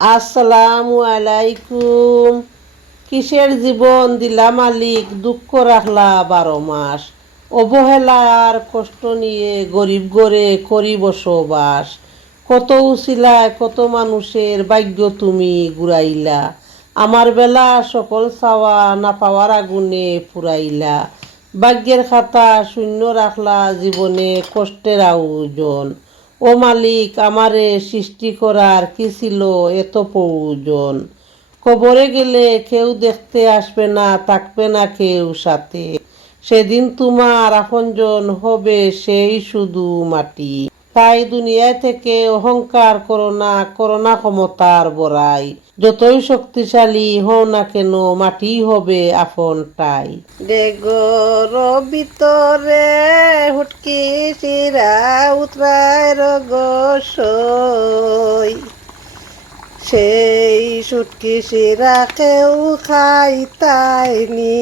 আসসালামু আলাইকুম। কিসের জীবন দিলা মালিক, দুঃখ রাখলা 12 মাস। অবহেলা আর কষ্ট নিয়ে গরিব গড়ে করি বসবাস। কত উছিলায় কত মানুষের ভাগ্য তুমি ঘুরাইলা। আমার বেলা সকল চাওয়া না পাওয়ার আগুনে পুরাইলা। ভাগ্যের খাতা শূন্য রাখলা, জীবনে কষ্টের আয়োজন। ও মালিক, আমারে সৃষ্টি করার কি ছিল এত প্রয়োজন? কবরে গেলে কেউ দেখতে আসবে না, থাকবে না কেউ সাথে। সেদিন তোমার আপনজন হবে সেই শুধু মাটি। তাই দুনিয়ায় থেকে অহংকার করো না ক্ষমতার বড়াই। যতই শক্তিশালী হও না কেন, মাটি হবে আপনটাই। ডেগর ভিতরে হুটকি চিরা উতরায় রগসই, সেই সুটকি সিরা কেউ খাইতাইনি।